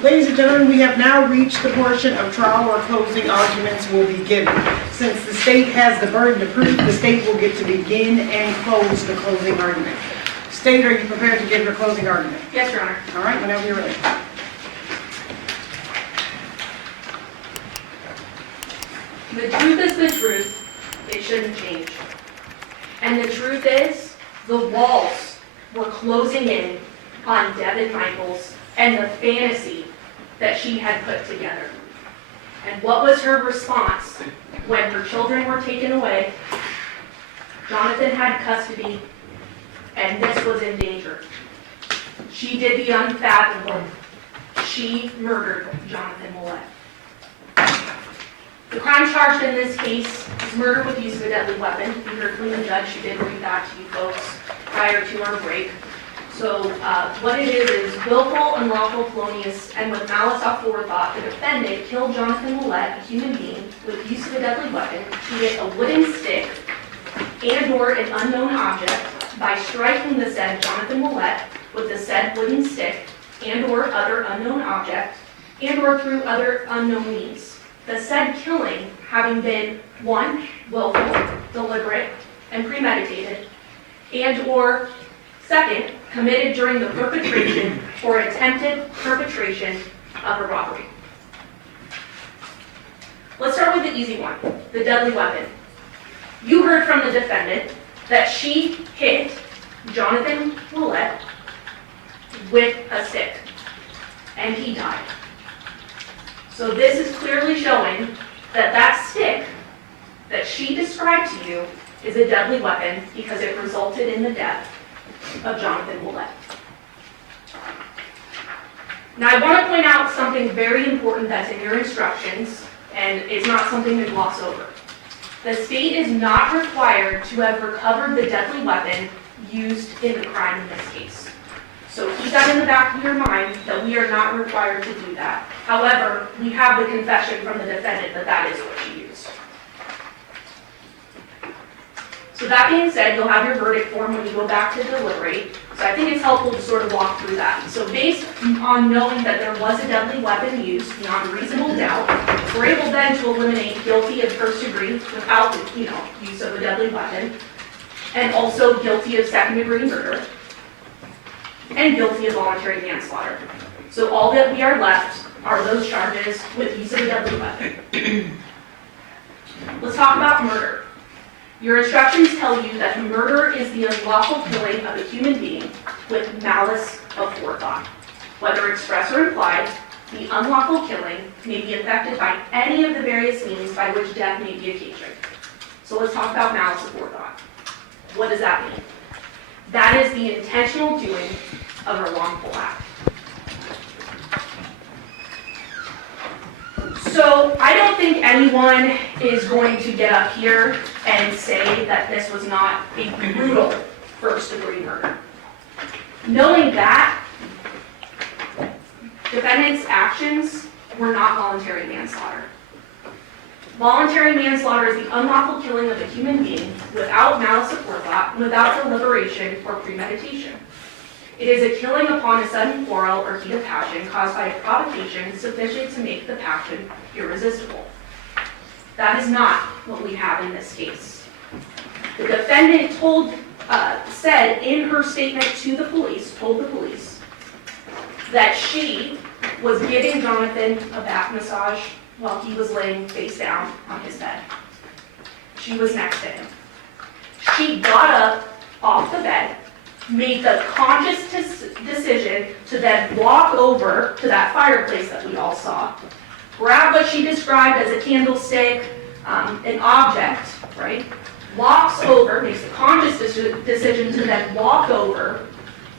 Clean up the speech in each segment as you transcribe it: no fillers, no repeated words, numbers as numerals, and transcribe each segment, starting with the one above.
Ladies and gentlemen, we have now reached the portion of trial where closing arguments will be given. Since the state has the burden of proof, the state will get to begin and close the closing argument. State, are you prepared to give your closing argument? Yes, Your Honor. All right, whenever you're ready. The truth is the truth. It shouldn't change. And the truth is, the walls were closing in on Devyn Michaels and the fantasy that she had put together. And what was her response when her children were taken away? Jonathan had custody, and this was in danger. She did the unfathomable. She murdered Jonathan Willette. The crime charged in this case is murder with use of a deadly weapon. You heard from the judge. She did read that to you folks prior to our break. So what it is willful, unlawful, felonious, and with malice aforethought, the defendant killed Jonathan Willette, a human being, with use of a deadly weapon, be it a wooden stick and/or an unknown object, by striking the said Jonathan Willette with the said wooden stick and/or other unknown object, and/or through other unknown means. The said killing having been 1, willful, deliberate, and premeditated, and/or 2nd, committed during the perpetration or attempted perpetration of a robbery. Let's start with the easy one, the deadly weapon. You heard from the defendant that she hit Jonathan Willette with a stick, and he died. So this is clearly showing that that stick that she described to you is a deadly weapon because it resulted in the death of Jonathan Willette. Now I want to point out something very important that's in your instructions, and it's not something to gloss over. The state is not required to have recovered the deadly weapon used in the crime in this case. So keep that in the back of your mind that we are not required to do that. However, we have the confession from the defendant that that is what she used. So that being said, you'll have your verdict form when you go back to deliberate. So I think it's helpful to sort of walk through that. So based on knowing that there was a deadly weapon used beyond reasonable doubt, we're able then to eliminate guilty of first degree without the use of a deadly weapon, and also guilty of second-degree murder, and guilty of voluntary manslaughter. So all that we are left are those charges with use of a deadly weapon. Let's talk about murder. Your instructions tell you that murder is the unlawful killing of a human being with malice aforethought. Whether express or implied, the unlawful killing may be effected by any of the various means by which death may be occasioned. So let's talk about malice aforethought. What does that mean? That is the intentional doing of a wrongful act. So I don't think anyone is going to get up here and say that this was not a brutal first-degree murder. Knowing that, defendant's actions were not voluntary manslaughter. Voluntary manslaughter is the unlawful killing of a human being without malice aforethought, without deliberation or premeditation. It is a killing upon a sudden quarrel or heat of passion caused by a provocation sufficient to make the passion irresistible. That is not what we have in this case. The defendant said in her statement to the police, told the police, that she was giving Jonathan a back massage while he was laying face down on his bed. She was next to him. She got up off the bed, made the conscious decision to then walk over to that fireplace that we all saw, grab what she described as a candlestick, an object, right? Walks over, makes the conscious decision to then walk over,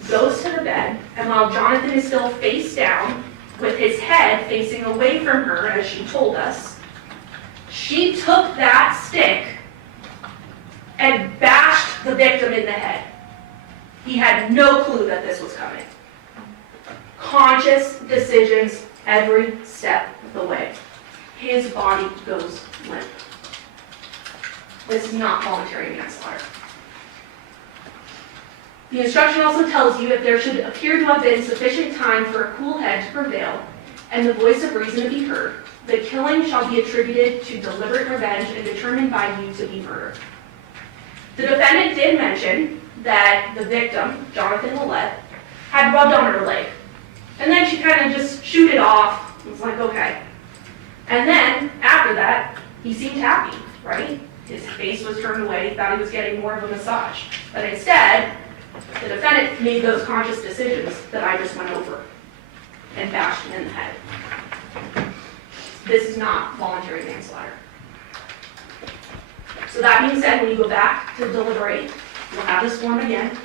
goes to the bed, and while Jonathan is still face down, with his head facing away from her, as she told us, she took that stick and bashed the victim in the head. He had no clue that this was coming. Conscious decisions every step of the way. His body goes limp. This is not voluntary manslaughter. The instruction also tells you if there should appear to have been sufficient time for a cool head to prevail, and the voice of reason to be heard, the killing shall be attributed to deliberate revenge and determined by you to be murder. The defendant did mention that the victim, Jonathan Willette, had rubbed on her leg. And then she kind of just shooed it off. It was like, okay. And then, after that, he seemed happy, right? His face was turned away, he thought he was getting more of a massage. But instead, the defendant made those conscious decisions that I just went over and bashed him in the head. This is not voluntary manslaughter. So that being said, when you go back to deliberate, you'll have this form again.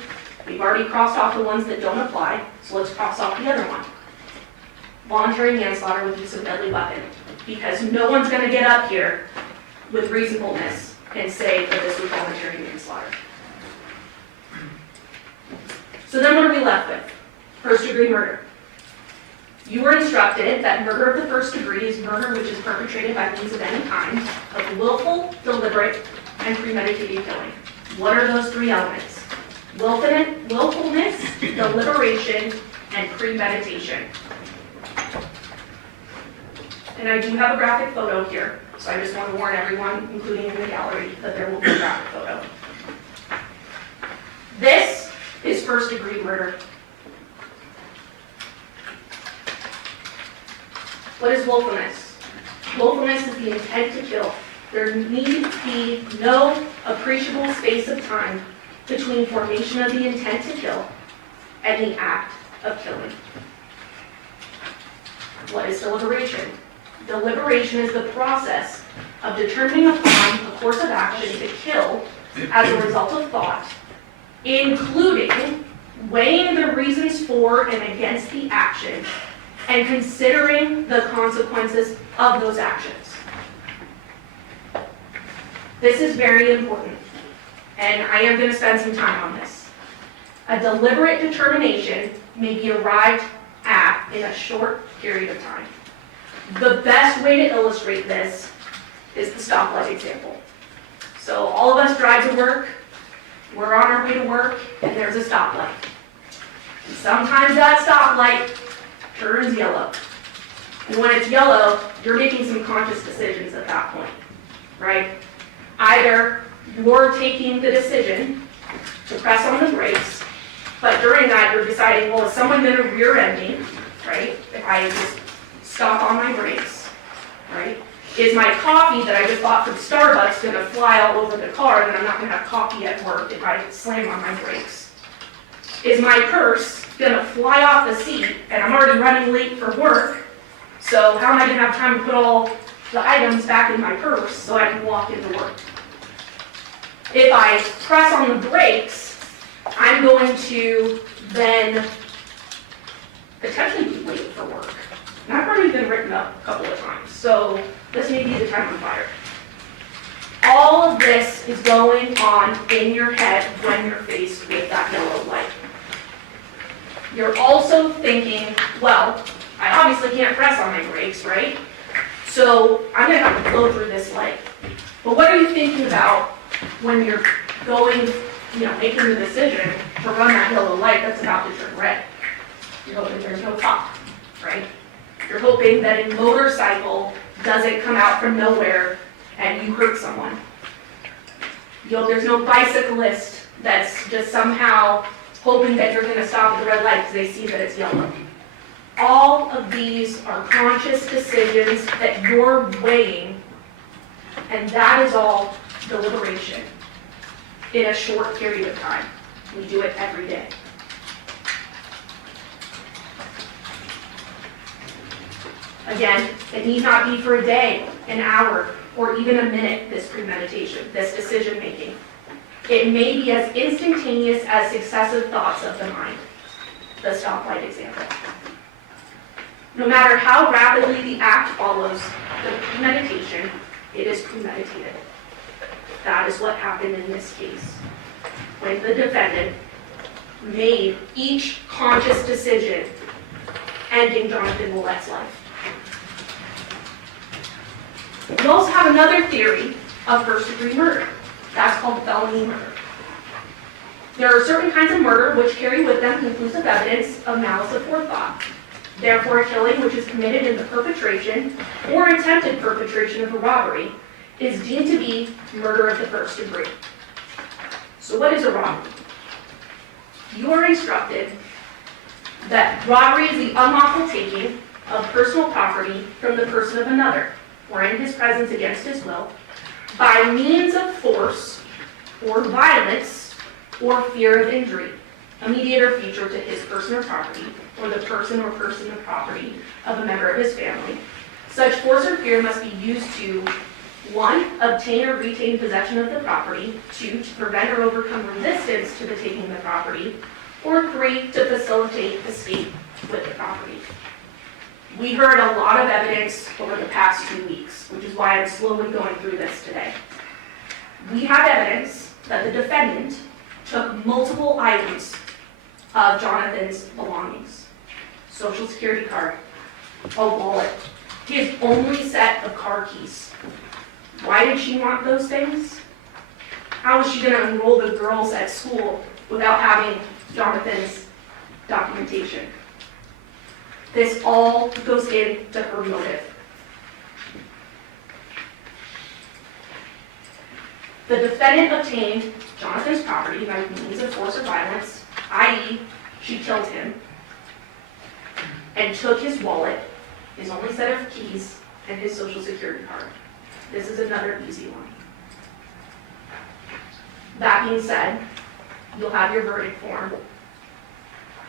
We've already crossed off the ones that don't apply, so let's cross off the other one. Voluntary manslaughter with use of deadly weapon. Because no one's going to get up here with reasonableness and say that this was voluntary manslaughter. So then what are we left with? First degree murder. You were instructed that murder of the first degree is murder which is perpetrated by means of any kind of willful, deliberate, and premeditated killing. What are those three elements? Willfulness, deliberation, and premeditation. And I do have a graphic photo here, so I just want to warn everyone, including in the gallery, that there will be a graphic photo. This is first degree murder. What is willfulness? Willfulness is the intent to kill. There needs to be no appreciable space of time between formation of the intent to kill and the act of killing. What is deliberation? Deliberation is the process of determining upon a course of action to kill as a result of thought, including weighing the reasons for and against the action and considering the consequences of those actions. This is very important, and I am going to spend some time on this. A deliberate determination may be arrived at in a short period of time. The best way to illustrate this is the stoplight example. So all of us drive to work, we're on our way to work, and there's a stoplight. And sometimes that stoplight turns yellow. And when it's yellow, you're making some conscious decisions at that point, right? Either you're taking the decision to press on the brakes, but during that you're deciding, well, is someone going to rear-end me, right? If I just stop on my brakes, right? Is my coffee that I just bought from Starbucks going to fly all over the car and then I'm not going to have coffee at work if I slam on my brakes? Is my purse going to fly off the seat and I'm already running late for work, so how am I going to have time to put all the items back in my purse so I can walk into work? If I press on the brakes, I'm going to then potentially be late for work. And I've already been written up a couple of times, so this may be the time on fire. All of this is going on in your head when you're faced with that yellow light. You're also thinking, well, I obviously can't press on my brakes, right? So I'm going to have to blow through this light. But what are you thinking about when you're going, making the decision to run that yellow light that's about to turn red? You're hoping there's no cop, right? You're hoping that a motorcycle doesn't come out from nowhere and you hurt someone. You hope there's no bicyclist that's just somehow hoping that you're going to stop at the red light because they see that it's yellow. All of these are conscious decisions that you're weighing, and that is all deliberation in a short period of time. We do it every day. Again, it need not be for a day, an hour, or even a minute, this premeditation, this decision making. It may be as instantaneous as successive thoughts of the mind. The stoplight example. No matter how rapidly the act follows the premeditation, it is premeditated. That is what happened in this case, when the defendant made each conscious decision ending Jonathan Willette's life. We also have another theory of first-degree murder. That's called felony murder. There are certain kinds of murder which carry with them conclusive evidence of malice aforethought. Therefore, a killing which is committed in the perpetration or attempted perpetration of a robbery is deemed to be murder of the first degree. So what is a robbery? You are instructed that robbery is the unlawful taking of personal property from the person of another, or in his presence against his will, by means of force or violence or fear of injury, immediate or future, to his person or property, or the person or person or property of a member of his family. Such force or fear must be used to 1, obtain or retain possession of the property, 2, to prevent or overcome resistance to the taking of the property, or 3, to facilitate escape with the property. We heard a lot of evidence over the past 2 weeks, which is why I'm slowly going through this today. We have evidence that the defendant took multiple items of Jonathan's belongings. Social security card, a wallet, his only set of car keys. Why did she want those things? How was she going to enroll the girls at school without having Jonathan's documentation? This all goes into her motive. The defendant obtained Jonathan's property by means of force or violence, i.e., she killed him, and took his wallet, his only set of keys, and his social security card. This is another easy one. That being said, you'll have your verdict form.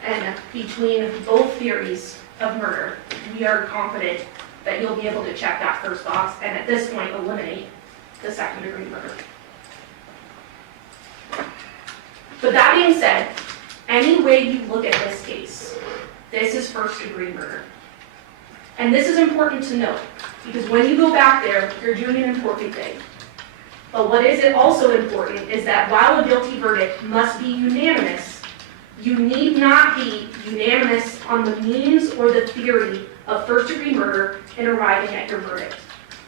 And between both theories of murder, we are confident that you'll be able to check that first box and at this point eliminate the second-degree murder. But that being said, any way you look at this case, this is first-degree murder. And this is important to note, because when you go back there, you're doing an important thing. But what is also important is that while a guilty verdict must be unanimous, you need not be unanimous on the means or the theory of first-degree murder in arriving at your verdict.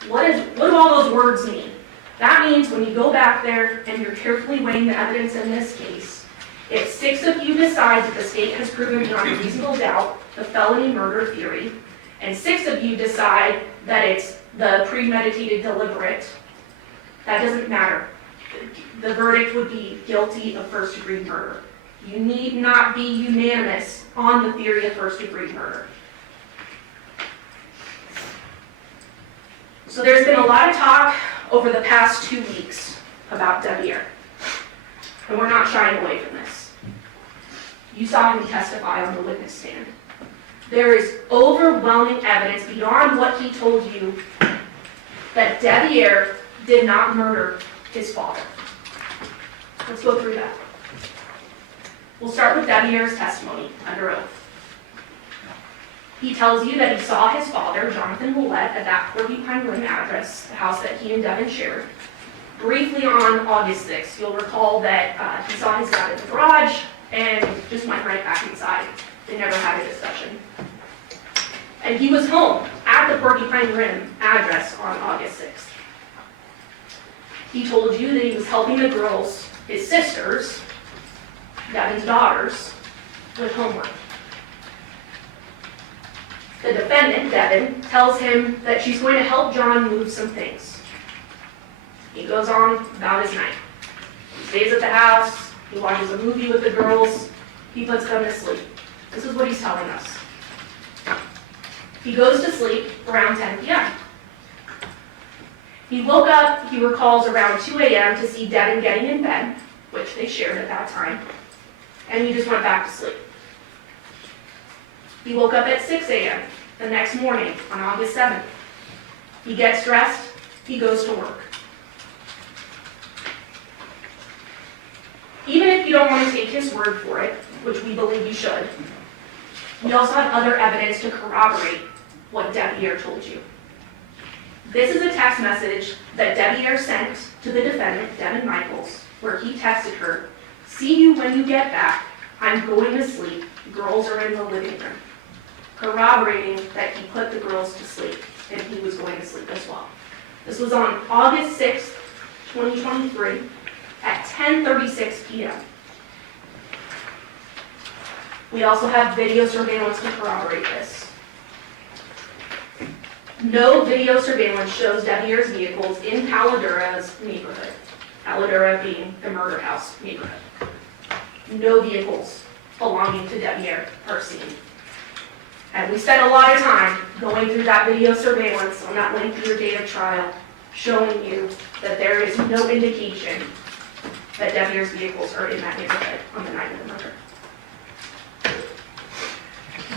What do all those words mean? That means when you go back there and you're carefully weighing the evidence in this case, if 6 of you decide that the state has proven beyond a reasonable doubt the felony murder theory, and 6 of you decide that it's the premeditated deliberate, that doesn't matter. The verdict would be guilty of first-degree murder. You need not be unanimous on the theory of first-degree murder. So there's been a lot of talk over the past 2 weeks about Devyn, and we're not shying away from this. You saw him testify on the witness stand. There is overwhelming evidence beyond what he told you that Devyn did not murder his father. Let's go through that. We'll start with Devyn's testimony under oath. He tells you that he saw his father, Jonathan Willette, at that Porcupine Rim address, the house that he and Devyn shared, briefly on August 6th. You'll recall that he saw his dad in the garage and just went right back inside. They never had a discussion. And he was home at the Porcupine Rim address on August 6th. He told you that he was helping the girls, his sisters, Devyn's daughters, with homework. The defendant, Devyn, tells him that she's going to help John move some things. He goes on about his night. He stays at the house, he watches a movie with the girls, he puts them to sleep. This is what he's telling us. He goes to sleep around 10 p.m. He woke up, he recalls, around 2 a.m. to see Devyn getting in bed, which they shared at that time, and he just went back to sleep. He woke up at 6 a.m. the next morning on August 7th. He gets dressed, he goes to work. Even if you don't want to take his word for it, which we believe you should, we also have other evidence to corroborate what Devyn told you. This is a text message that Devyn sent to the defendant, Devyn Michaels, where he texted her, "See you when you get back. I'm going to sleep. Girls are in the living room," corroborating that he put the girls to sleep and he was going to sleep as well. This was on August 6th, 2023 at 10:36 p.m. We also have video surveillance to corroborate this. No video surveillance shows Devier's vehicles in Paladura's neighborhood. Paladura being the murder house neighborhood. No vehicles belonging to Devier are seen. And we spent a lot of time going through that video surveillance on that lengthier day of trial, showing you that there is no indication that Devier's vehicles are in that neighborhood on the night of the murder.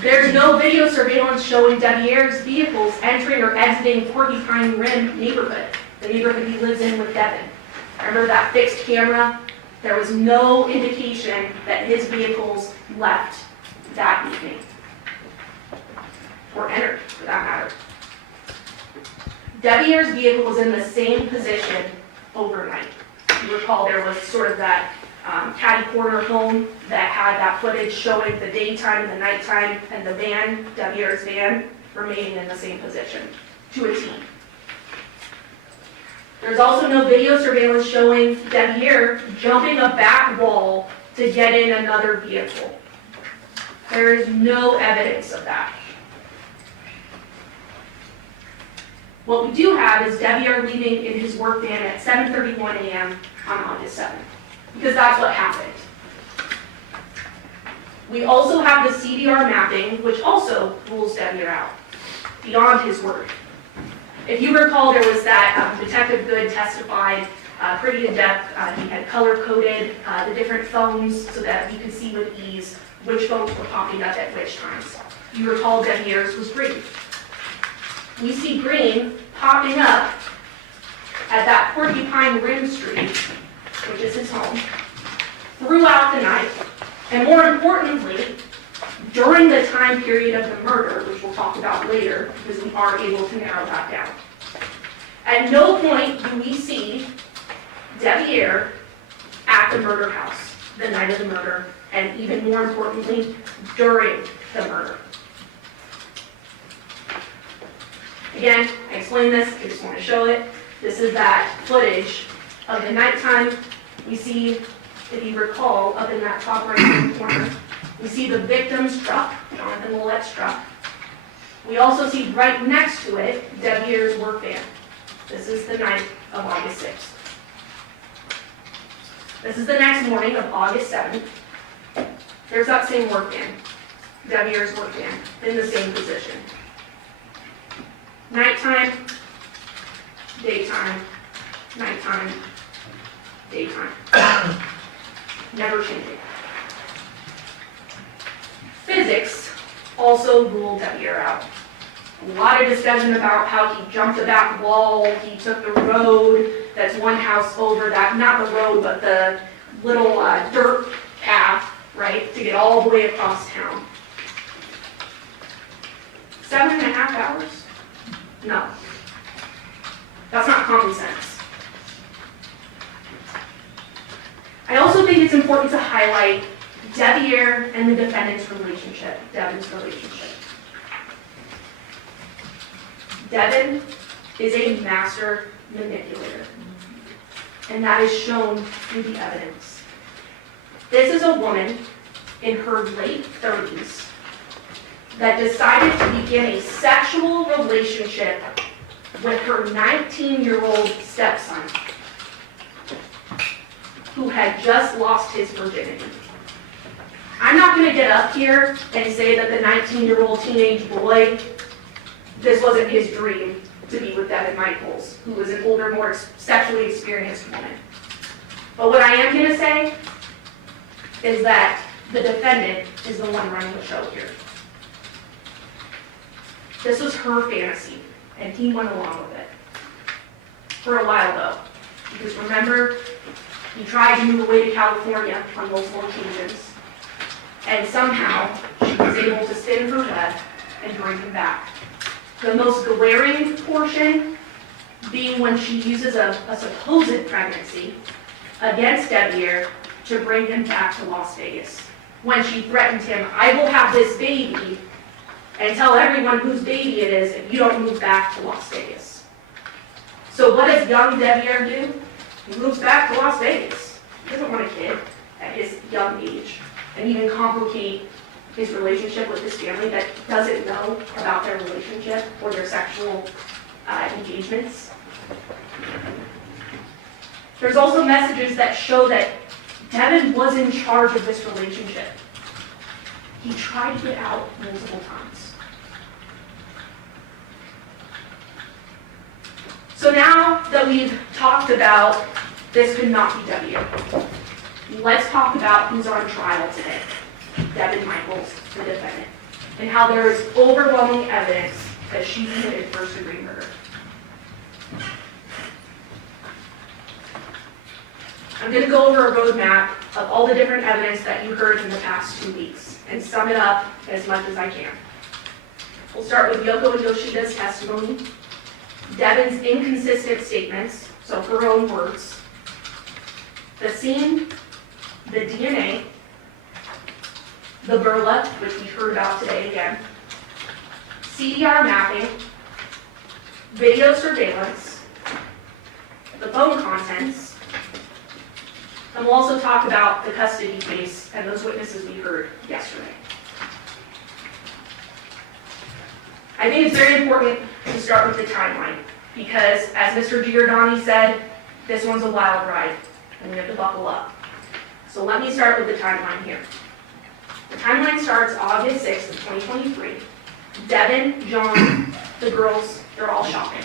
There's no video surveillance showing Devier's vehicles entering or exiting Porcupine Rim neighborhood, the neighborhood he lives in with Devyn. Remember that fixed camera? There was no indication that his vehicles left that evening, or entered, for that matter. Devier's vehicle was in the same position overnight. You recall there was sort of that catty corner home that had that footage showing the daytime and the nighttime, and the van, Devier's van, remaining in the same position, to a T. There's also no video surveillance showing Devier jumping a back wall to get in another vehicle. There is no evidence of that. What we do have is Devier leaving in his work van at 7:31 a.m. on August 7th, because that's what happened. We also have the CDR mapping, which also rules Devier out, beyond his word. If you recall, there was that Detective Good testified pretty in depth. He had color-coded the different phones so that you could see with ease which phones were popping up at which times. You recall Devier's was green. We see green popping up at that Porcupine Rim Street, which is his home, throughout the night, and more importantly, during the time period of the murder, which we'll talk about later, because we are able to narrow that down. At no point do we see Devier at the murder house the night of the murder, and even more importantly, during the murder. Again, I explained this, I just want to show it. This is that footage of the nighttime. We see, if you recall, up in that top right-hand corner, we see the victim's truck, Jonathan Willette's truck. We also see right next to it, Devier's work van. This is the night of August 6th. This is the next morning of August 7th. There's that same work van, Devier's work van, in the same position. Nighttime, daytime, nighttime, daytime. Never changing. Physics also ruled Devier out. A lot of discussion about how he jumped the back wall, he took the road that's one house over that, not the road, but the little dirt path, right, to get all the way across town. 7.5 hours? No. That's not common sense. I also think it's important to highlight Devier and the defendant's relationship, Devyn's relationship. Devyn is a master manipulator, and that is shown through the evidence. This is a woman in her late 30s that decided to begin a sexual relationship with her 19-year-old stepson, who had just lost his virginity. I'm not going to get up here and say that the 19-year-old teenage boy, this wasn't his dream to be with Devyn Michaels, who was an older, more sexually experienced woman. But what I am going to say is that the defendant is the one running the show here. This was her fantasy, and he went along with it. For a while, though. Because remember, he tried to move away to California on multiple occasions, and somehow she was able to spin her web and bring him back. The most glaring portion being when she uses a supposed pregnancy against Devier to bring him back to Las Vegas. When she threatened him, I will have this baby and tell everyone whose baby it is if you don't move back to Las Vegas. So what does young Devier do? He moves back to Las Vegas. He doesn't want a kid at his young age and even complicate his relationship with his family that doesn't know about their relationship or their sexual engagements. There's also messages that show that Devyn was in charge of this relationship. He tried to get out multiple times. So now that we've talked about this could not be W, let's talk about who's on trial today. Devyn Michaels, the defendant, and how there is overwhelming evidence that she committed first-degree murder. I'm going to go over a roadmap of all the different evidence that you heard in the past 2 weeks and sum it up as much as I can. We'll start with Yoko and Yoshida's testimony, Devyn's inconsistent statements, so her own words, the scene, the DNA, the burla, which we heard about today again, CDR mapping, video surveillance, the phone contents, and we'll also talk about the custody case and those witnesses we heard yesterday. I think it's very important to start with the timeline because, as Mr. Giordani said, this one's a wild ride and we have to buckle up. So let me start with the timeline here. The timeline starts August 6th of 2023. Devyn, John, the girls, they're all shopping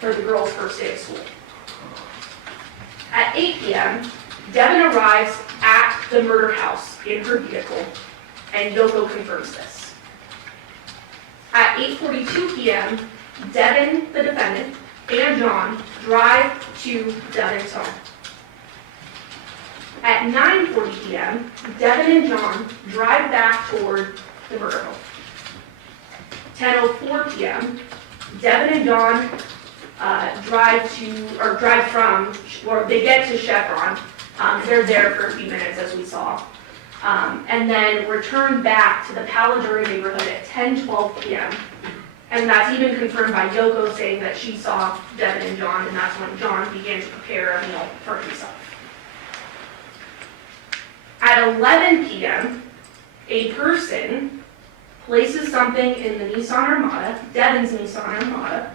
for the girls' first day of school. At 8 p.m., Devyn arrives at the murder house in her vehicle, and Yoko confirms this. At 8:42 p.m., Devyn, the defendant, and John drive to Devyn's home. At 9:40 p.m., Devyn and John drive back toward the murder home. 10:04 p.m., Devyn and John they get to Chevron. They're there for a few minutes, as we saw, and then return back to the Paladura neighborhood at 10:12 p.m. And that's even confirmed by Yoko saying that she saw Devyn and John, and that's when John began to prepare a meal for himself. At 11 p.m., a person places something in the Nissan Armada, Devyn's Nissan Armada,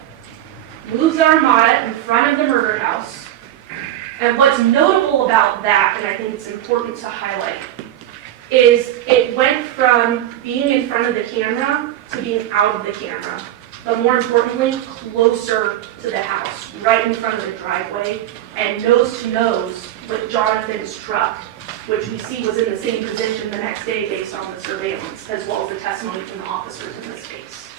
moves the Armada in front of the murder house. And what's notable about that, and I think it's important to highlight, is it went from being in front of the camera to being out of the camera, but more importantly, closer to the house, right in front of the driveway, and nose to nose with Jonathan's truck, which we see was in the same position the next day based on the surveillance, as well as the testimony from the officers in this case.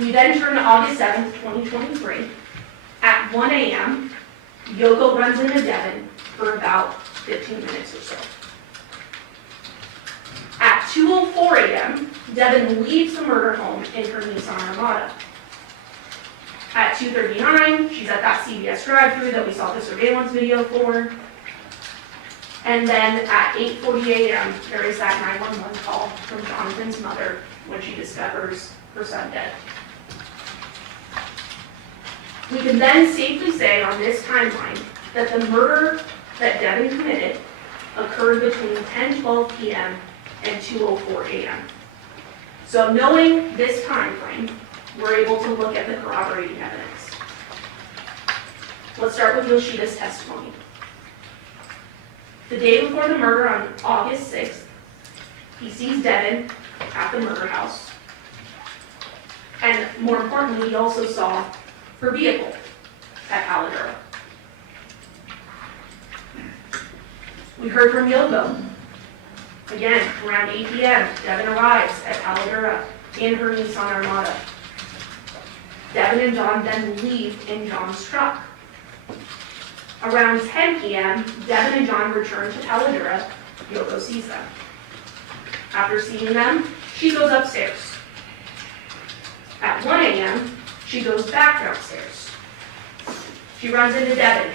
We then turn to August 7th, 2023. At 1 a.m., Yoko runs into Devyn for about 15 minutes or so. At 2:04 a.m., Devyn leaves the murder home in her Nissan Armada. At 2:39, she's at that CVS drive-thru that we saw the surveillance video for. And then at 8:40 a.m., there is that 911 call from Jonathan's mother when she discovers her son dead. We can then safely say on this timeline that the murder that Devyn committed occurred between 10:12 p.m. and 2:04 a.m. So knowing this time frame, we're able to look at the corroborating evidence. Let's start with Yoshida's testimony. The day before the murder on August 6th, he sees Devyn at the murder house. And more importantly, he also saw her vehicle at Paladura. We heard from Yoko. Again, around 8 p.m., Devyn arrives at Paladura in her Nissan Armada. Devyn and John then leave in John's truck. Around 10 p.m., Devyn and John return to Paladura. Yoko sees them. After seeing them, she goes upstairs. At 1 a.m., she goes back downstairs. She runs into Devyn,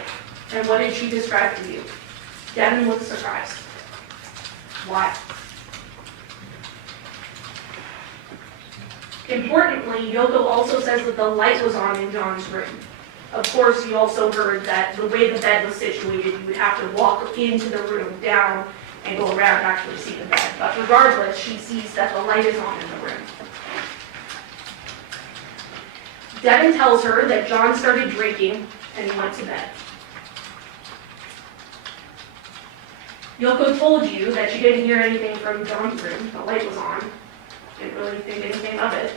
and what did she describe to you? Devyn looks surprised. Why? Importantly, Yoko also says that the light was on in John's room. Of course, you also heard that the way the bed was situated, you would have to walk into the room, down, and go around and actually see the bed. But regardless, she sees that the light is on in the room. Devyn tells her that John started drinking and he went to bed. Yoko told you that she didn't hear anything from John's room. The light was on. Didn't really think anything of it.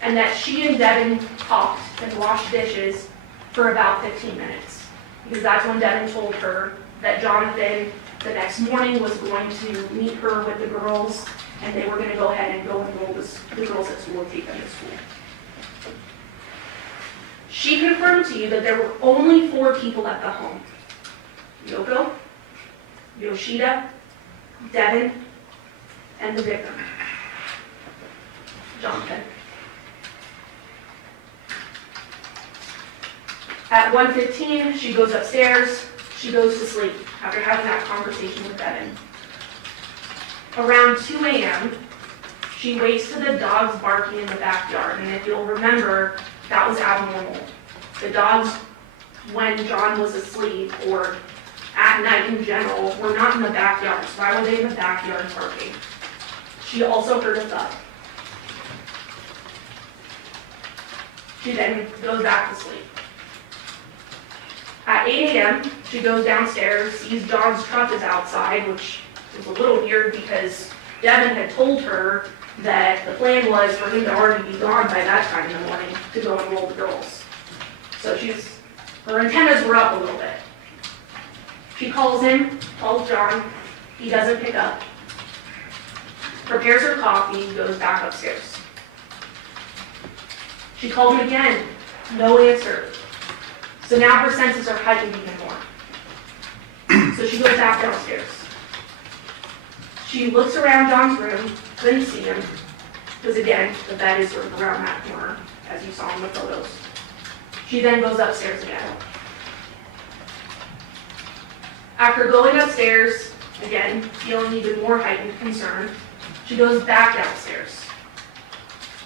And that she and Devyn talked and washed dishes for about 15 minutes. Because that's when Devyn told her that Jonathan, the next morning, was going to meet her with the girls, and they were going to go ahead and go enroll the girls at school and take them to school. She confirmed to you that there were only 4 people at the home. Yoko, Yoshida, Devyn, and the victim, Jonathan. At 1:15, she goes upstairs, she goes to sleep after having that conversation with Devyn. Around 2 a.m., she wakes to the dogs barking in the backyard, and if you'll remember, that was abnormal. The dogs, when John was asleep, or at night in general, were not in the backyard. So why were they in the backyard barking? She also heard a thud. She then goes back to sleep. At 8 a.m., she goes downstairs, sees John's truck is outside, which is a little weird because Devyn had told her that the plan was for him to already be gone by that time in the morning to go enroll the girls. So her antennas were up a little bit. She calls him, calls John, he doesn't pick up, prepares her coffee, goes back upstairs. She called him again, no answer. So now her senses are heightened even more. So she goes back downstairs. She looks around John's room, couldn't see him, because again, the bed is sort of around that corner, as you saw in the photos. She then goes upstairs again. After going upstairs, again, feeling even more heightened concern, she goes back downstairs.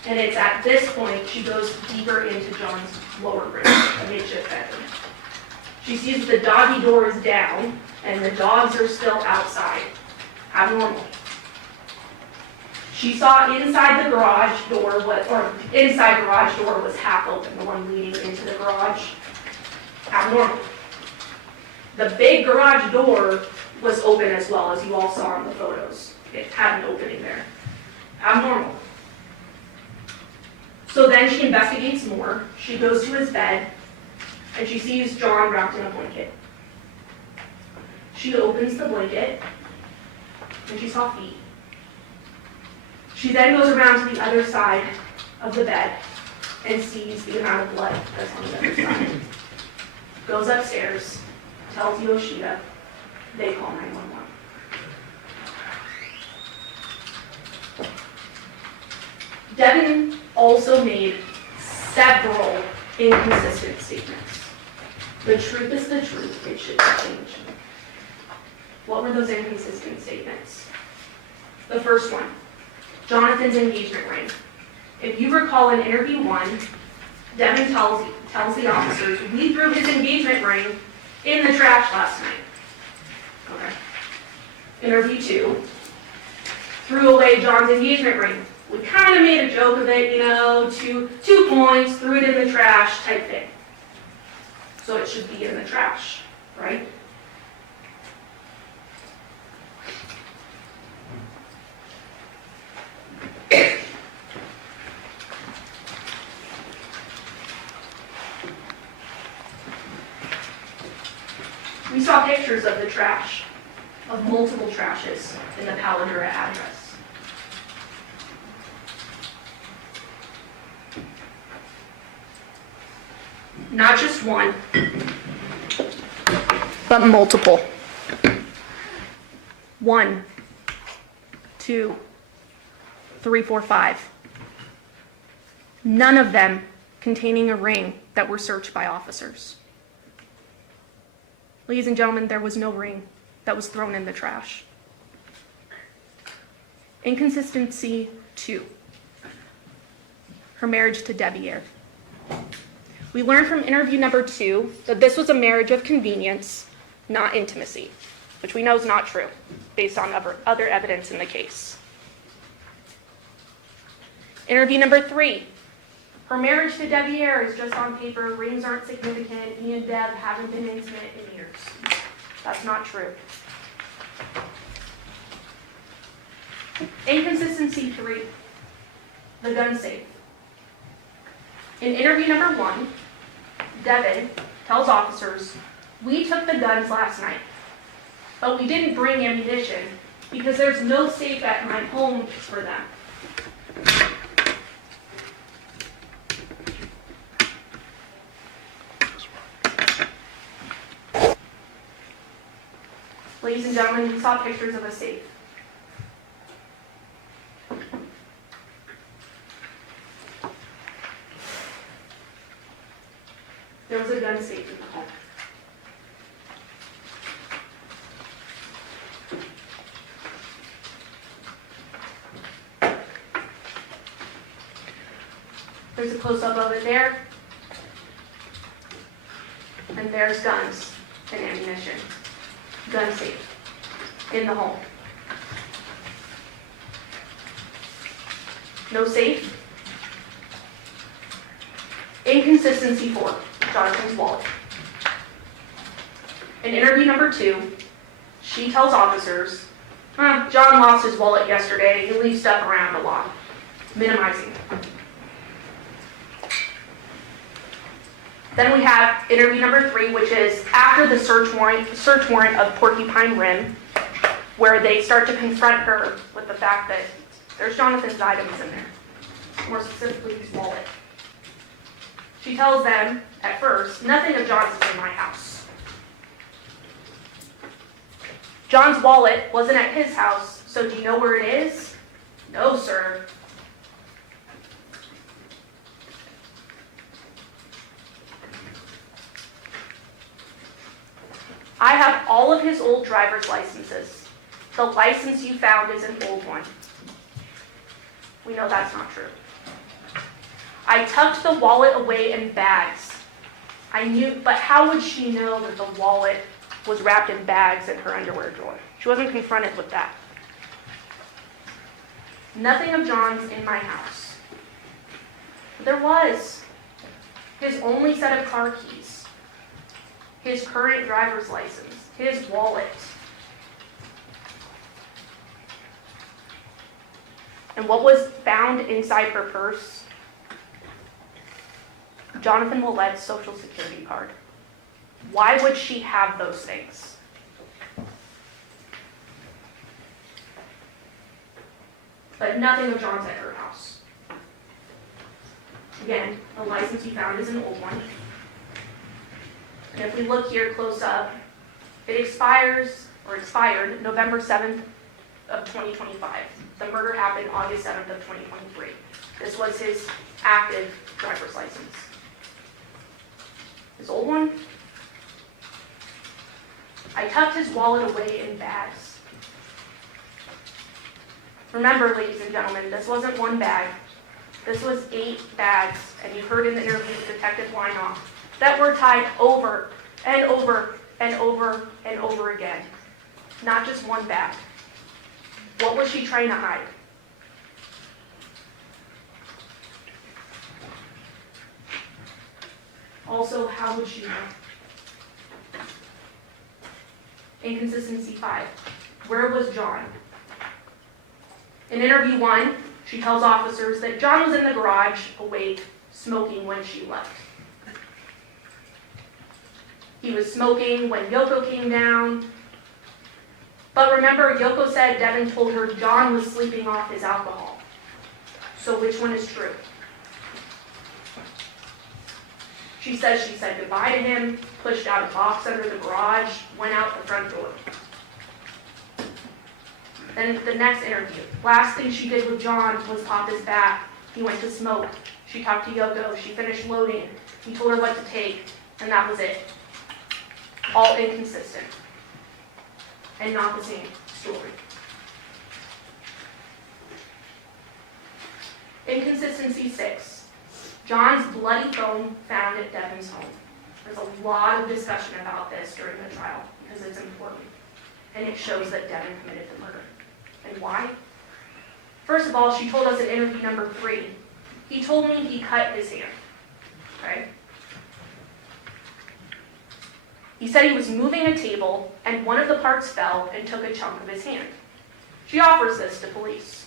And it's at this point she goes deeper into John's lower room, a makeshift bedroom. She sees that the doggy door is down, and the dogs are still outside, abnormal. She saw inside the garage door, inside garage door was half open, the one leading into the garage, abnormal. The big garage door was open as well, as you all saw in the photos. It had an opening there. Abnormal. So then she investigates more. She goes to his bed, and she sees John wrapped in a blanket. She opens the blanket, and she saw feet. She then goes around to the other side of the bed and sees the amount of blood that's on the other side. Goes upstairs, tells Yoshida, they call 911. Devyn also made several inconsistent statements. The truth is the truth, it should change. What were those inconsistent statements? The first one, Jonathan's engagement ring. If you recall in interview 1, Devyn tells the officers, we threw his engagement ring in the trash last night. Okay. Interview 2, threw away John's engagement ring. We kind of made a joke of it, 2 points, threw it in the trash type thing. So it should be in the trash, right? We saw pictures of the trash, of multiple trashes in the Paladura address. Not just one, but multiple. 1, 2, 3, 4, 5. None of them containing a ring that were searched by officers. Ladies and gentlemen, there was no ring that was thrown in the trash. Inconsistency 2. Her marriage to Debbie. We learned from interview number 2 that this was a marriage of convenience, not intimacy. which we know is not true based on other evidence in the case. Interview number 3. Her marriage to Devyn is just on paper. Rings aren't significant. Me and Deb haven't been intimate in years. That's not true. Inconsistency 3. The gun safe. In interview number 1, Devyn tells officers, "We took the guns last night, but we didn't bring ammunition because there's no safe at my home for them." Ladies and gentlemen, we saw pictures of a safe. There was a gun safe in the home. There's a close-up of it there. And there's guns and ammunition. Gun safe in the home. No safe. Inconsistency 4, Jonathan's wallet. In interview number 2, she tells officers, John lost his wallet yesterday. He leaves stuff around a lot. Minimizing. Then we have interview number 3, which is after the search warrant of Porcupine Rim, where they start to confront her with the fact that there's Jonathan's items in there, more specifically his wallet. She tells them, at first, nothing of John's is in my house. John's wallet wasn't at his house, so do you know where it is? No, sir. I have all of his old driver's licenses. The license you found is an old one. We know that's not true. I tucked the wallet away in bags. I knew, but how would she know that the wallet was wrapped in bags in her underwear drawer? She wasn't confronted with that. Nothing of John's in my house. But there was. His only set of car keys. His current driver's license. His wallet. And what was found inside her purse? Jonathan Willette's Social Security card. Why would she have those things? But nothing of John's at her house. Again, the license you found is an old one. And if we look here close up, it expired November 7th of 2025. The murder happened August 7th of 2023. This was his active driver's license. His old one? I tucked his wallet away in bags. Remember, ladies and gentlemen, this wasn't one bag. This was 8 bags, and you heard in the interview with Detective Weinoff, that were tied over and over and over and over again. Not just one bag. What was she trying to hide? Also, how would she know? Inconsistency 5. Where was John? In interview 1, she tells officers that John was in the garage, awake, smoking when she left. He was smoking when Yoko came down. But remember, Yoko said Devyn told her John was sleeping off his alcohol. So which one is true? She says she said goodbye to him, pushed out a box under the garage, went out the front door. Then the next interview, last thing she did with John was pop his back. He went to smoke. She talked to Yoko. She finished loading. He told her what to take, and that was it. All inconsistent. And not the same story. Inconsistency 6. John's bloody phone found at Devyn's home. There's a lot of discussion about this during the trial because it's important. and it shows that Devyn committed the murder. And why? First of all, she told us in interview number 3, he told me he cut his hand, okay? He said he was moving a table and one of the parts fell and took a chunk of his hand. She offers this to police.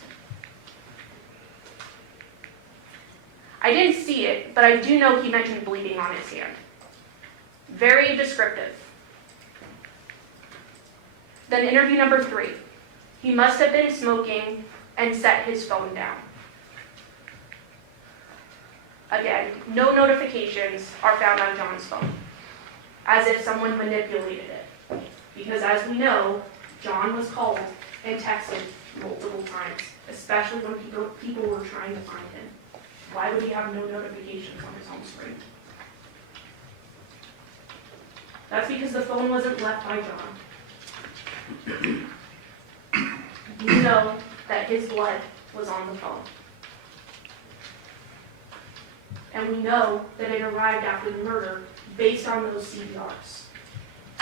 I didn't see it, but I do know he mentioned bleeding on his hand. Very descriptive. Then interview number 3. He must have been smoking and set his phone down. Again, no notifications are found on John's phone, as if someone manipulated it. Because as we know, John was called and texted multiple times, especially when people were trying to find him. Why would he have no notifications on his home screen? That's because the phone wasn't left by John. We know that his blood was on the phone. And we know that it arrived after the murder based on those CVRs.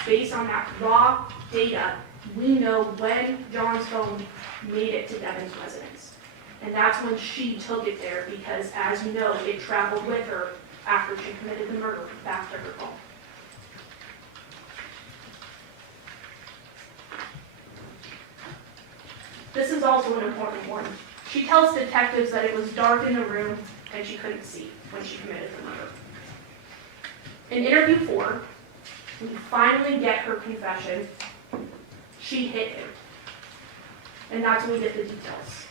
Based on that raw data, we know when John's phone made it to Devyn's residence. And that's when she took it there because, as you know, it traveled with her after she committed the murder back to her phone. This is also an important one. She tells detectives that it was dark in the room and she couldn't see when she committed the murder. In interview 4, we finally get her confession. She hit him. And that's when we get the details.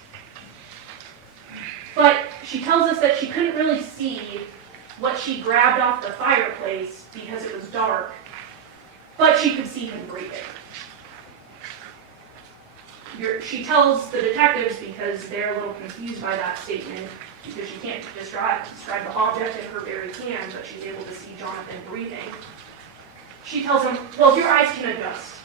But she tells us that she couldn't really see what she grabbed off the fireplace because it was dark, but she could see him breathing. She tells the detectives, because they're a little confused by that statement, because she can't describe the object in her very hand, but she's able to see Jonathan breathing. She tells him, well, your eyes can adjust.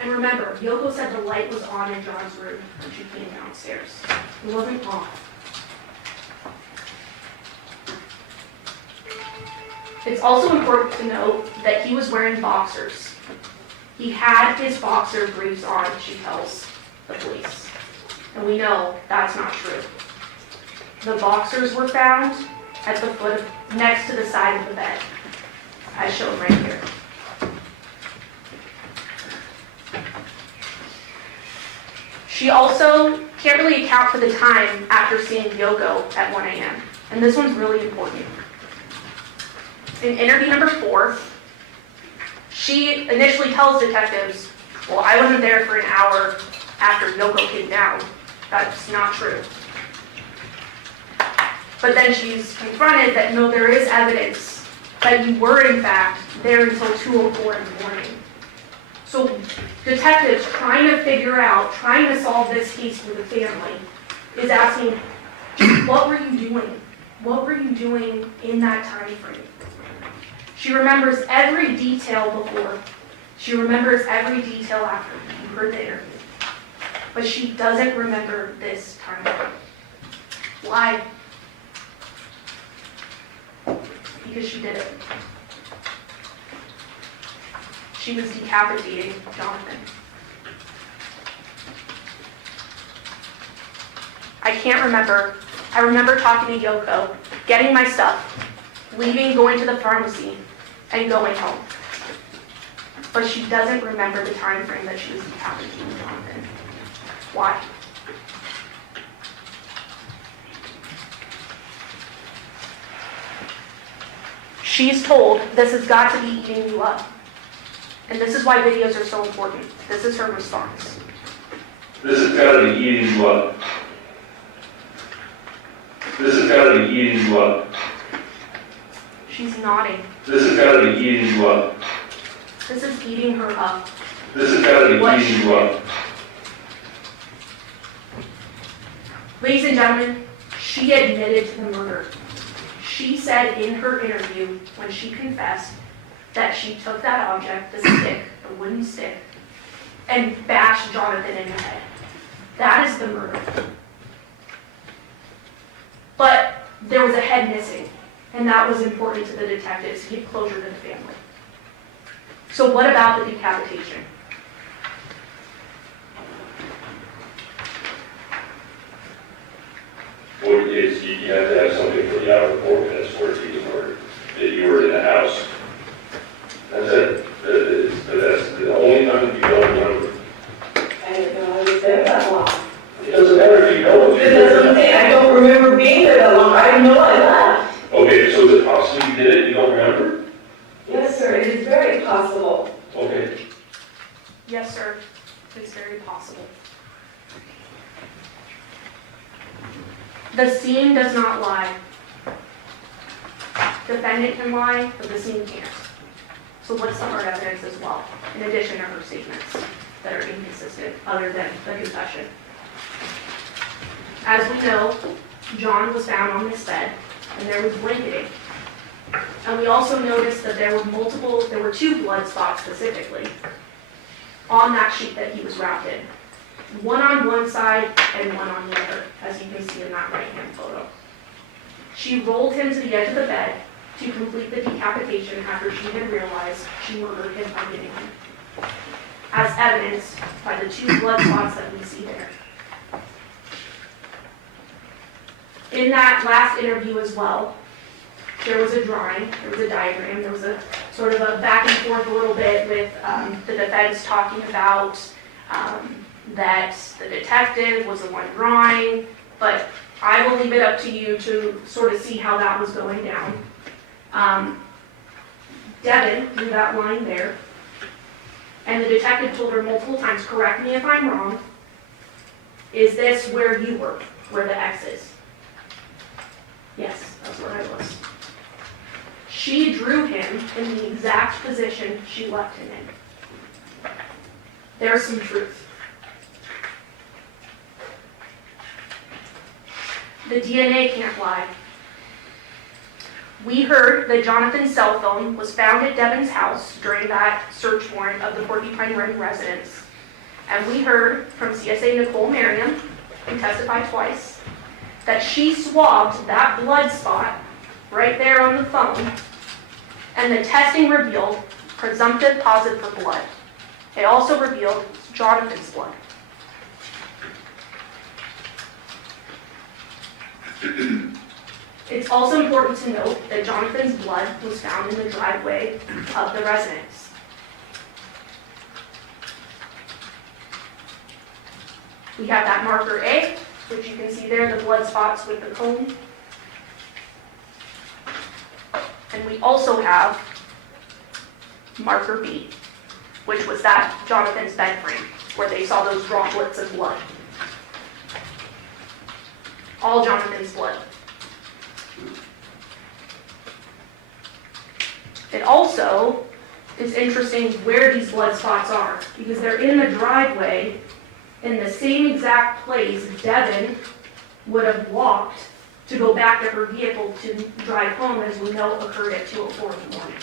And remember, Yoko said the light was on in John's room when she came downstairs. It wasn't off. It's also important to note that he was wearing boxers. He had his boxer briefs on, she tells the police. And we know that's not true. The boxers were found at the foot, next to the side of the bed, as shown right here. She also can't really account for the time after seeing Yoko at 1 a.m. And this one's really important. In interview number 4, she initially tells detectives, well, I wasn't there for an hour after Yoko came down. That's not true. But then she's confronted that no, there is evidence that you were in fact there until 2:04 in the morning. So detectives trying to solve this case for the family is asking, what were you doing? What were you doing in that time frame? She remembers every detail before. She remembers every detail after. You heard the interview. But she doesn't remember this time frame. Why? Because she did it. She was decapitating Jonathan. I can't remember. I remember talking to Yoko, getting my stuff, leaving, going to the pharmacy, and going home. But she doesn't remember the time frame that she was decapitating Jonathan. Why? She's told, this has got to be eating you up. And this is why videos are so important. This is her response. This has got to be eating you up. This has got to be eating you up. She's nodding. This has got to be eating you up. This is eating her up. This has got to be eating you up. Ladies and gentlemen, she admitted to the murder. She said in her interview, when she confessed, that she took that object, the stick, the wooden stick, and bashed Jonathan in the head. That is the murder. But there was a head missing. And that was important to the detectives to give closure to the family. So what about the decapitation? Well, it's, you have to have something for the outer 4 minutes where it's murdered, that you were in the house. That's it. That's the only time you don't remember. I didn't know I was there that long. It doesn't matter if you know it. Because I'm saying, I don't remember being there that long, I didn't know I left. Okay, so is it possible you did it, you don't remember? Yes, sir, it is very possible. Okay. Yes, sir, it's very possible. The scene does not lie. Defendant can lie, but the scene can't. So what's the hard evidence as well, in addition to her statements that are inconsistent, other than the confession? As we know, John was found on this bed, and there was blanketing. And we also noticed that there were 2 blood spots specifically on that sheet that he was wrapped in. One on one side and one on the other, as you can see in that right-hand photo. She rolled him to the edge of the bed to complete the decapitation after she had realized she murdered him by hitting him, as evidenced by the 2 blood spots that we see there. In that last interview as well, there was a drawing, there was a diagram, there was a sort of a back and forth a little bit with the defense talking about that the detective was the one drawing, but I will leave it up to you to sort of see how that was going down. Devyn drew that line there, and the detective told her multiple times, correct me if I'm wrong, is this where you were, where the X is? Yes, that's where I was. She drew him in the exact position she left him in. There's some truth. The DNA can't lie. We heard that Jonathan's cell phone was found at Devyn's house during that search warrant of the Porcupine Run residence. And we heard from CSA Nicole Merriam, who testified twice, that she swabbed that blood spot right there on the phone, and the testing revealed presumptive positive for blood. It also revealed Jonathan's blood. It's also important to note that Jonathan's blood was found in the driveway of the residence. We have that marker A, which you can see there, the blood spots with the cone. And we also have marker B, which was that Jonathan's bed frame, where they saw those droplets of blood. All Jonathan's blood. It also is interesting where these blood spots are, because they're in the driveway in the same exact place Devyn would have walked to go back to her vehicle to drive home, as we know occurred at 2:04 in the morning.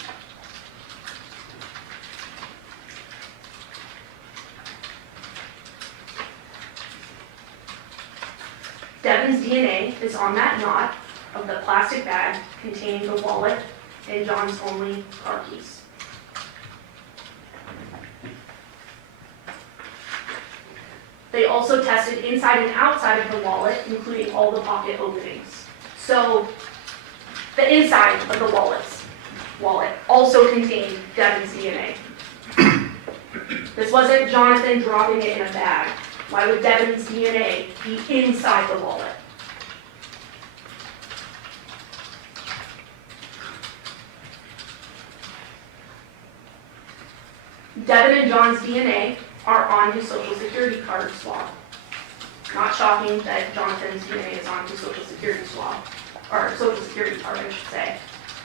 Devyn's DNA is on that knot of the plastic bag containing the wallet and John's only car keys. They also tested inside and outside of the wallet, including all the pocket openings. So the inside of the wallet also contained Devyn's DNA. This wasn't Jonathan dropping it in a bag. Why would Devyn's DNA be inside the wallet? Devyn and John's DNA are on his Social Security card swab. Not shocking that Jonathan's DNA is on his Social Security swab, or Social Security card, I should say.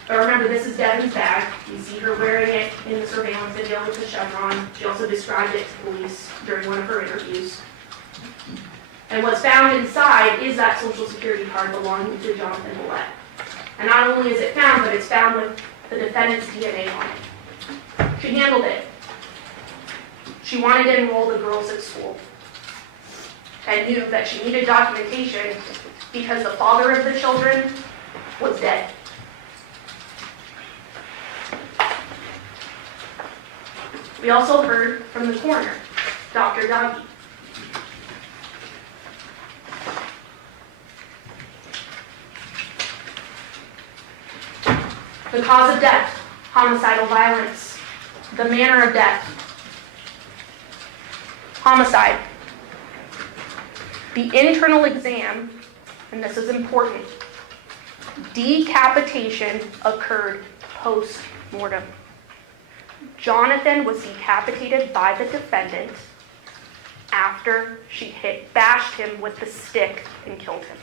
But remember, this is Devyn's bag. You see her wearing it in the surveillance video with the chevron. She also described it to police during one of her interviews. And what's found inside is that Social Security card belonging to Jonathan Willette. And not only is it found, but it's found with the defendant's DNA on it. She handled it. She wanted to enroll the girls at school and knew that she needed documentation because the father of the children was dead. We also heard from the coroner, Dr. Yagi. The cause of death, homicidal violence. The manner of death, homicide. The internal exam, and this is important, decapitation occurred post-mortem. Jonathan was decapitated by the defendant after she bashed him with the stick and killed him.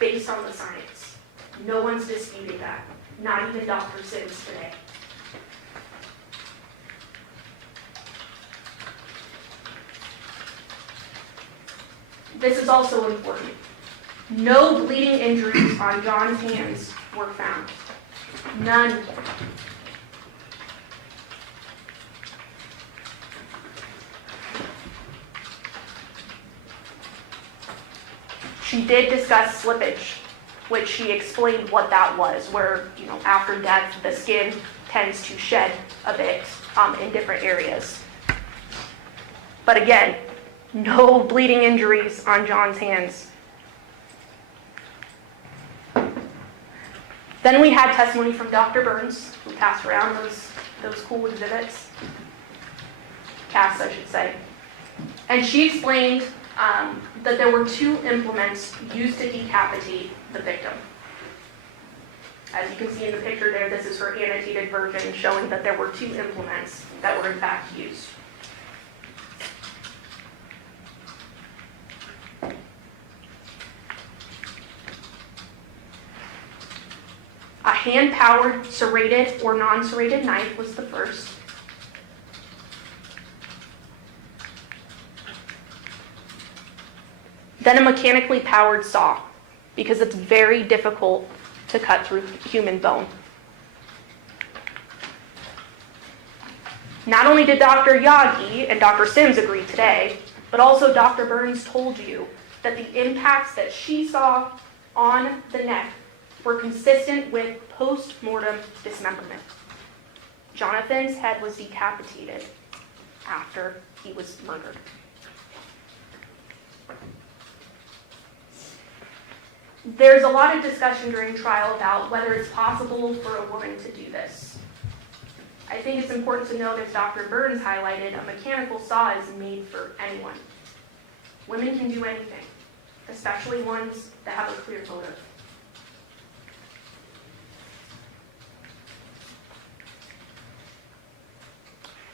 Based on the science. No one's disputing that. Not even Dr. Sims today. This is also important. No bleeding injuries on John's hands were found. None. She did discuss slippage, which she explained what that was, where, after death, the skin tends to shed a bit in different areas. But again, no bleeding injuries on John's hands. Then we had testimony from Dr. Burns, who passed around those cool exhibits. Cass, I should say. And she explained that there were 2 implements used to decapitate the victim. As you can see in the picture there, this is her annotated version showing that there were 2 implements that were in fact used. A hand-powered serrated or non-serrated knife was the first. Then a mechanically powered saw, because it's very difficult to cut through human bone. Not only did Dr. Yagi and Dr. Sims agree today, but also Dr. Burns told you that the impacts that she saw on the neck were consistent with post-mortem dismemberment. Jonathan's head was decapitated after he was murdered. There's a lot of discussion during trial about whether it's possible for a woman to do this. I think it's important to note, as Dr. Burns highlighted, a mechanical saw is made for anyone. Women can do anything, especially ones that have a clear motive.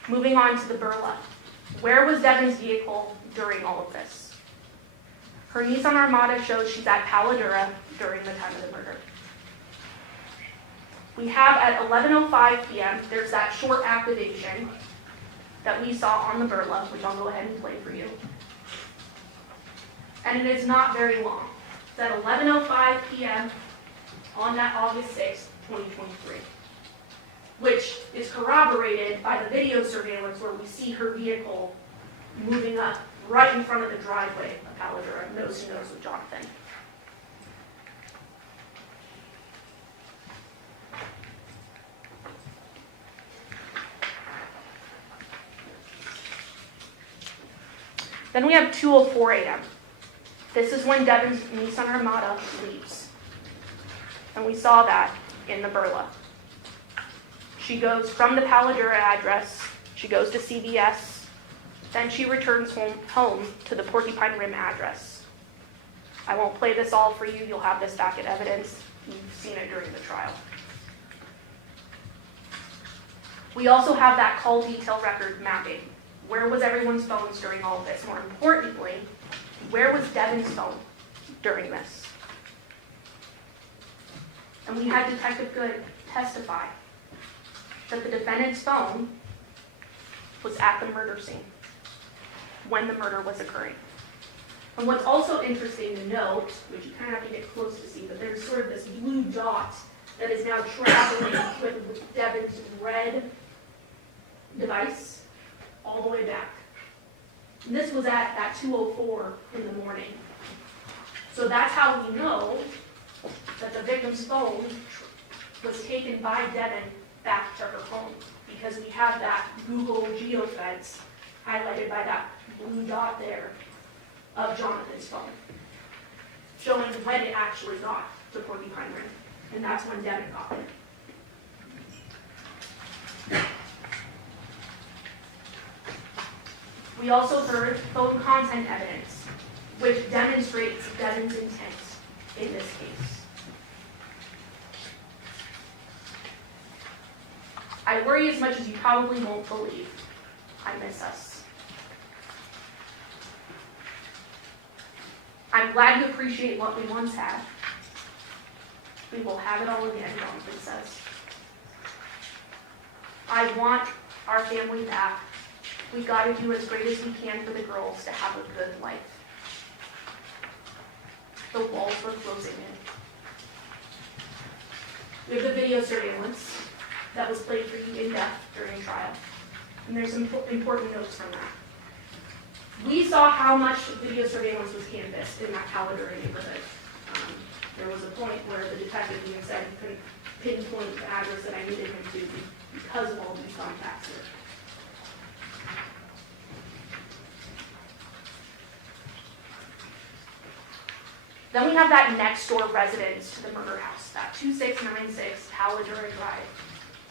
Moving on to the burla. Where was Devyn's vehicle during all of this? Her Nissan Armada shows she's at Palo Duro during the time of the murder. We have at 11:05 p.m., there's that short activation that we saw on the burla, which I'll go ahead and play for you. And it is not very long. It's at 11:05 p.m. on that August 6th, 2023. Which is corroborated by the video surveillance where we see her vehicle moving up right in front of the driveway of Palo Duro, nose to nose with Jonathan. Then we have 2:04 a.m. This is when Devyn's Nissan Armada leaves. And we saw that in the burla. She goes from the Palo Duro address, she goes to CVS, then she returns home to the Porcupine Rim address. I won't play this all for you, you'll have this back at evidence. You've seen it during the trial. We also have that call detail record mapping. Where was everyone's phones during all of this? More importantly, where was Devyn's phone during this? And we had Detective Good testify that the defendant's phone was at the murder scene when the murder was occurring. And what's also interesting to note, which you kind of have to get close to see, but there's sort of this blue dot that is now traveling with Devyn's red device all the way back. And this was at 2:04 in the morning. So that's how we know that the victim's phone was taken by Devyn back to her home. because we have that Google geofence highlighted by that blue dot there of Jonathan's phone, showing when it actually got to Porcupine Rim, and that's when Devyn got it. We also heard phone content evidence, which demonstrates Devyn's intent in this case. I worry as much as you probably won't believe. I miss us. I'm glad you appreciate what we once had. We will have it all again, Jonathan says. I want our family back. We got to do as great as we can for the girls to have a good life. The walls were closing in. We have the video surveillance that was played for you in depth during trial. And there's some important notes from that. We saw how much video surveillance was canvassed in that Caledura neighborhood. There was a point where the detective even said he couldn't pinpoint the address that I needed him to because of all these contacts here. Then we have that next door residence to the murder house, that 2696 Caledura Drive.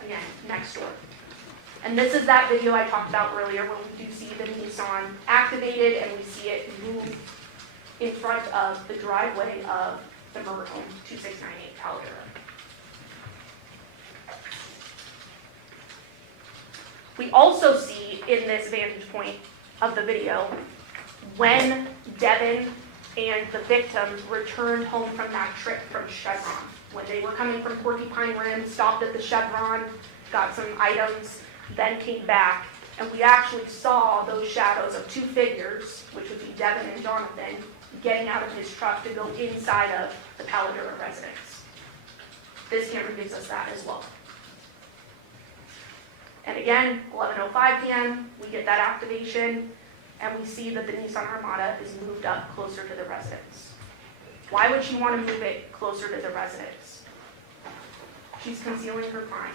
Again, next door. And this is that video I talked about earlier when we do see the Nissan activated and we see it move in front of the driveway of the murder home, 2698 Caledura. We also see in this vantage point of the video when Devyn and the victims returned home from that trip from Chevron. When they were coming from Porcupine Rim, stopped at the Chevron, got some items, then came back, and we actually saw those shadows of two figures, which would be Devyn and Jonathan, getting out of his truck to go inside of the Caledura residence. This camera gives us that as well. And again, 11:05 p.m., we get that activation, and we see that the Nissan Armada is moved up closer to the residence. Why would she want to move it closer to the residence? She's concealing her crime.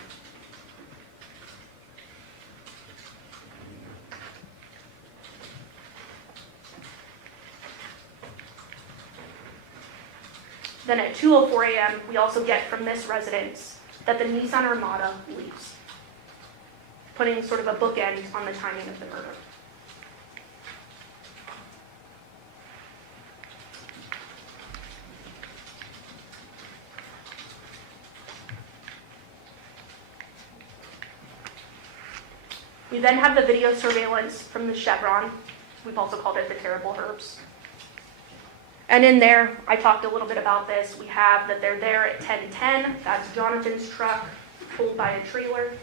Then at 2:04 a.m., we also get from this residence that the Nissan Armada leaves, putting sort of a bookend on the timing of the murder. We then have the video surveillance from the Chevron. We've also called it the Terrible Herbs. And in there, I talked a little bit about this. We have that they're there at 10:10. That's Jonathan's truck pulled by a trailer.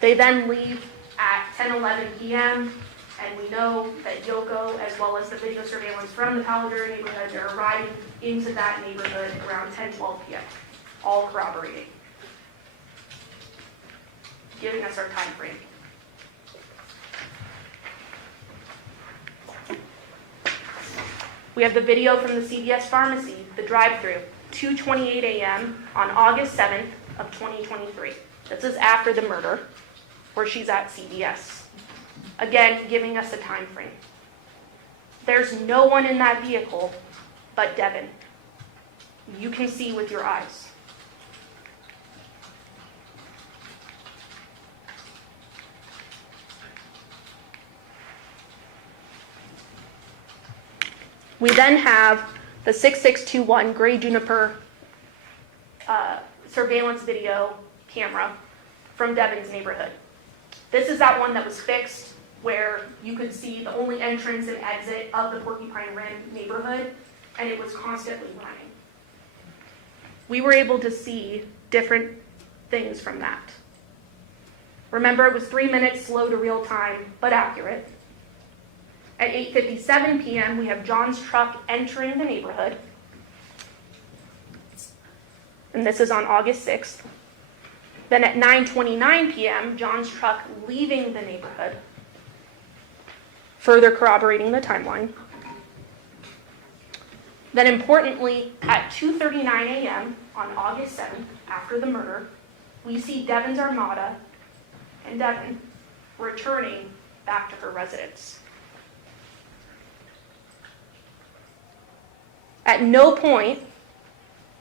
They then leave at 10:11 p.m. And we know that Yoko, as well as the video surveillance from the Caledura neighborhood, they're arriving into that neighborhood around 10:12 p.m. All corroborating, giving us our time frame. We have the video from the CVS pharmacy, the drive-through, 2:28 a.m. on August 7th of 2023. This is after the murder, where she's at CVS. Again, giving us a time frame. There's no one in that vehicle but Devyn. You can see with your eyes. We then have the 6621 Gray Juniper surveillance video camera from Devyn's neighborhood. This is that one that was fixed where you could see the only entrance and exit of the Porcupine Rim neighborhood, and it was constantly running. We were able to see different things from that. Remember, it was 3 minutes slow to real time, but accurate. At 8:57 p.m., we have John's truck entering the neighborhood. And this is on August 6th. Then at 9:29 p.m., John's truck leaving the neighborhood, further corroborating the timeline. Then importantly, at 2:39 a.m. on August 7th, after the murder, we see Devyn's Armada and Devyn returning back to her residence. At no point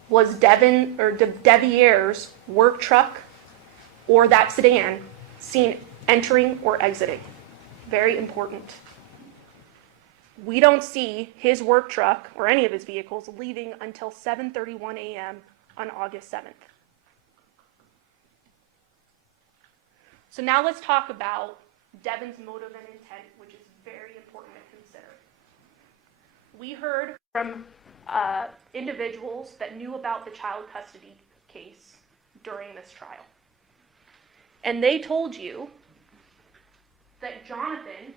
was Devyn or Devier's work truck or that sedan seen entering or exiting. Very important. We don't see his work truck or any of his vehicles leaving until 7:31 a.m. on August 7th. So now let's talk about Devyn's motive and intent, which is very important to consider. We heard from individuals that knew about the child custody case during this trial. And they told you that Jonathan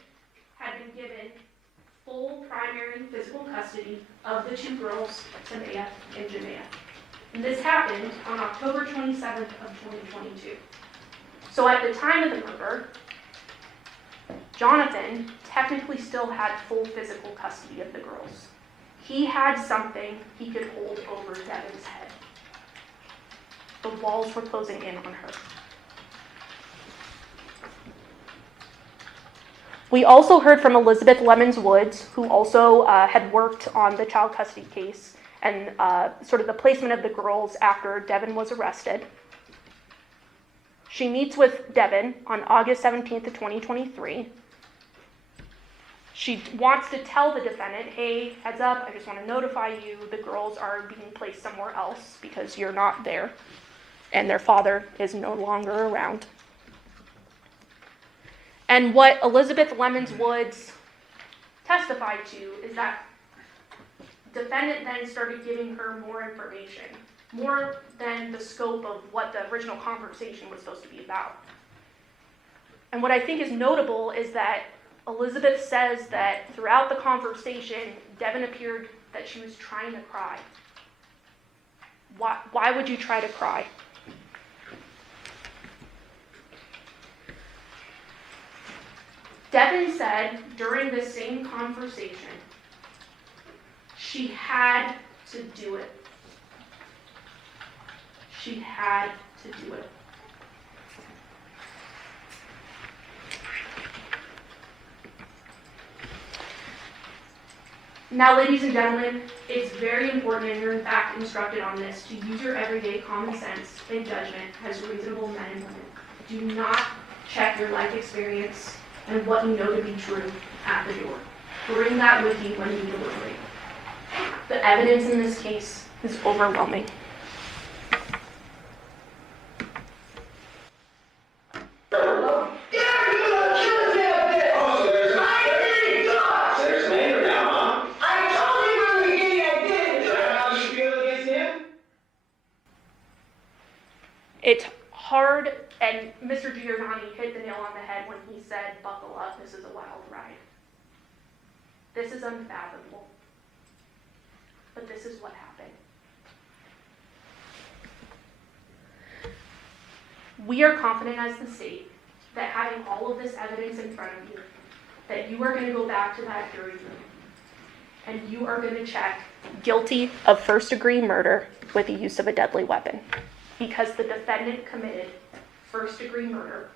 had been given full primary physical custody of the two girls, Tamea and Jamea. And this happened on October 27th of 2022. So at the time of the murder, Jonathan technically still had full physical custody of the girls. He had something he could hold over Devyn's head. The walls were closing in on her. We also heard from Elizabeth Lemons Woods, who also had worked on the child custody case and sort of the placement of the girls after Devyn was arrested. She meets with Devyn on August 17th of 2023. She wants to tell the defendant, hey, heads up, I just want to notify you, the girls are being placed somewhere else because you're not there, and their father is no longer around. And what Elizabeth Lemons Woods testified to is that defendant then started giving her more information, more than the scope of what the original conversation was supposed to be about. And what I think is notable is that Elizabeth says that throughout the conversation, Devyn appeared that she was trying to cry. Why would you try to cry? Devyn said during this same conversation, she had to do it. She had to do it. Now, ladies and gentlemen, it's very important, and you're in fact instructed on this, to use your everyday common sense and judgment as reasonable men and women. Do not check your life experience and what you know to be true at the door. Bring that with you when you deliberate. The evidence in this case is overwhelming. It's hard, and Mr. Giordani hit the nail on the head when he said, buckle up, this is a wild ride. This is unfathomable. But this is what happened. We are confident as the state that having all of this evidence in front of you, that you are going to go back to that jury room and you are going to check guilty of first-degree murder with the use of a deadly weapon, because the defendant committed first-degree murder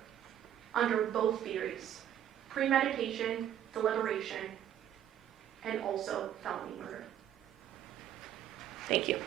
under both theories: premeditation, deliberation, and also felony murder. Thank you.